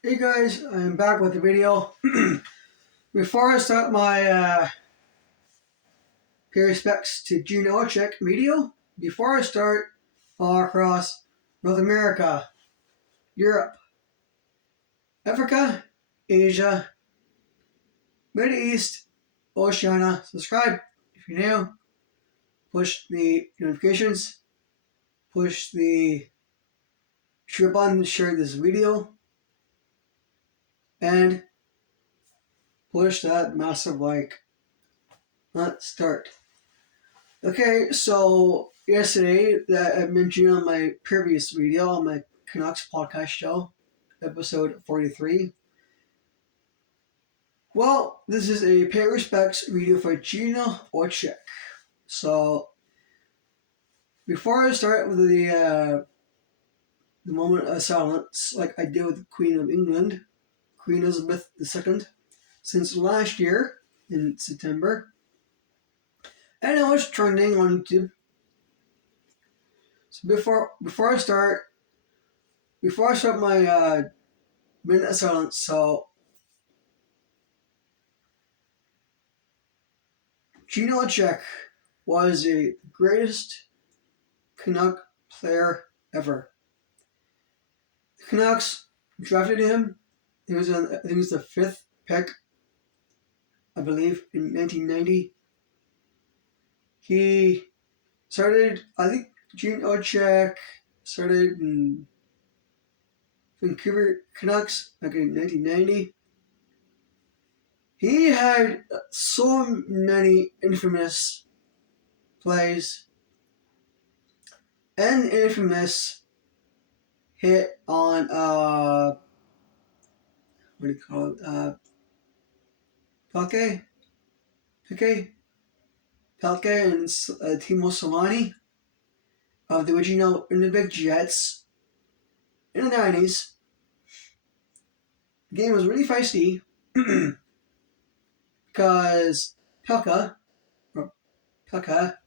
Hey guys, I'm back with the video. Before I start my pay respects to Gino odjick video, before I start all across North America, Europe, Africa, Asia, Middle East, Oceania, subscribe if you're new, push the notifications, push the share button to share this video, and push that massive like. Let's start. Okay, so yesterday, that I mentioned on my previous video on my Canucks podcast show, episode 43. Well, this is a pay respects video for Gino odjick. So, before I start with the moment of silence, like I did with the Queen of England, Queen Elizabeth II, since last year in September, and it was trending on YouTube. So before I start my minute of silence, so Gino odjick was the greatest Canuck player ever. The Canucks drafted him. He was, I think, he was the fifth pick, I believe, in 1990. He started, I think, Gino odjick started in Vancouver Canucks like in 1990. He had so many infamous plays and infamous hit on what do you call it? Pelke, Pelke, and Timo Solani of the original Winnipeg Jets in the 90s. The game was really feisty because Pelka, or Pelka,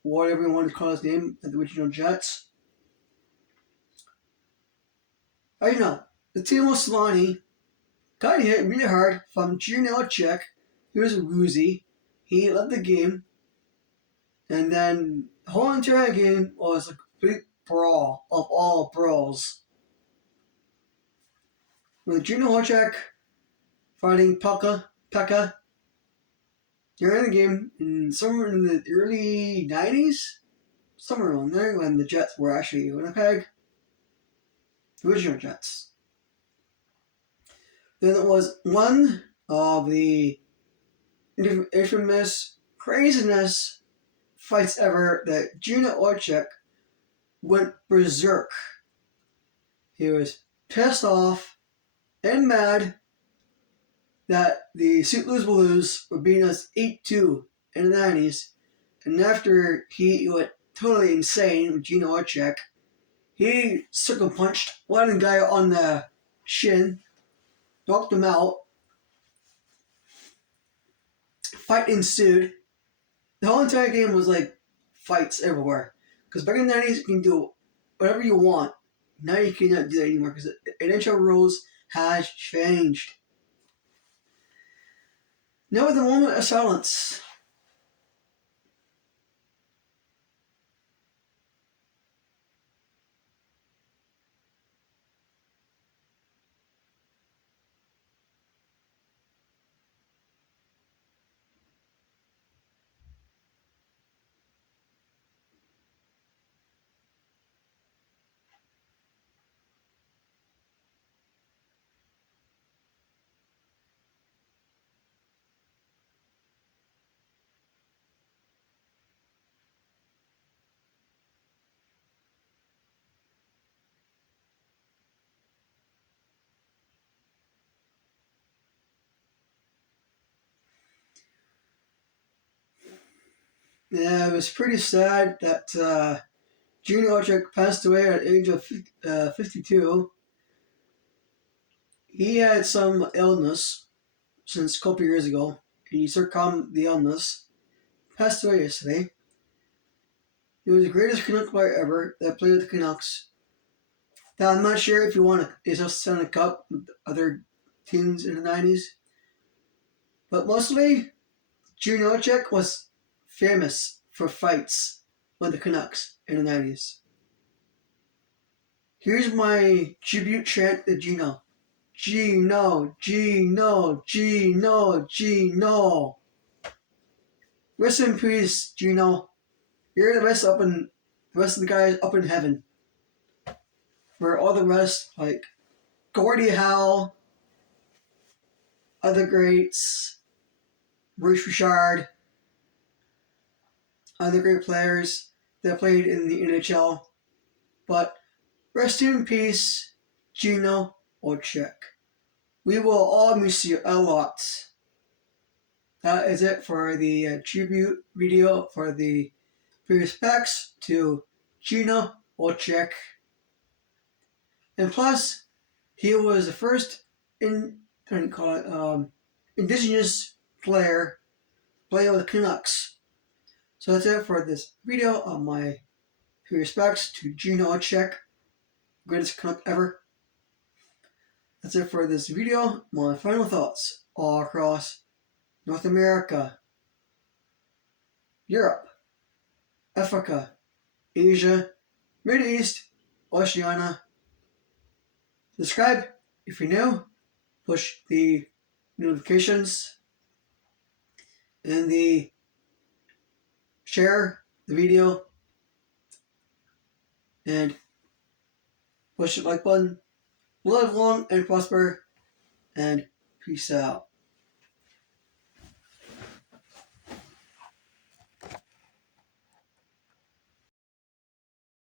whatever you want to call his name, at the original Jets. I know, the Timo Solani got hit really hard from Gino odjick. He was woozy. He left the game. And then the whole entire game was a complete brawl of all brawls. With Gino odjick fighting Pekka during the game somewhere in the early 90s, somewhere around there when the Jets were actually Winnipeg, the original Jets. Then it was one of the infamous craziness fights ever that Gino odjick went berserk. He was pissed off and mad that the St. Louis Blues were beating us 8-2 in the 90s. And after he went totally insane with Gino odjick, he circle punched one guy on the shin, knocked him out. Fight ensued. The whole entire game was like fights everywhere. Because back in the 90s, you can do whatever you want. Now you cannot do that anymore because the NHL rules has changed. Now with a moment of silence. Yeah, it was pretty sad that Gino odjick passed away at the age of 52. He had some illness since a couple years ago. He succumbed the illness. Passed away yesterday. He was the greatest Canuck player ever that played with the Canucks. Now, I'm not sure if you want to just send a cup with other teams in the 90s, but mostly Gino odjick was famous for fights with the Canucks in the 90s. Here's my tribute chant to Gino. Gino, Gino, Gino, Gino. Rest in peace, Gino. You're the best the rest of the guys up in heaven. For all the rest, like Gordie Howe, other greats, Bruce Richard, other great players that played in the NHL. But rest in peace, Gino odjick. We will all miss you a lot. That is it for the tribute video for the respects to Gino odjick. And plus, he was the first indigenous player playing with the Canucks. So that's it for this video on my respects to Gino odjick, greatest Canuck ever. That's it for this video. My final thoughts all across North America, Europe, Africa, Asia, Middle East, Oceania. Subscribe if you're new. Push the notifications and share the video and push the like button. Live long and prosper, and peace out.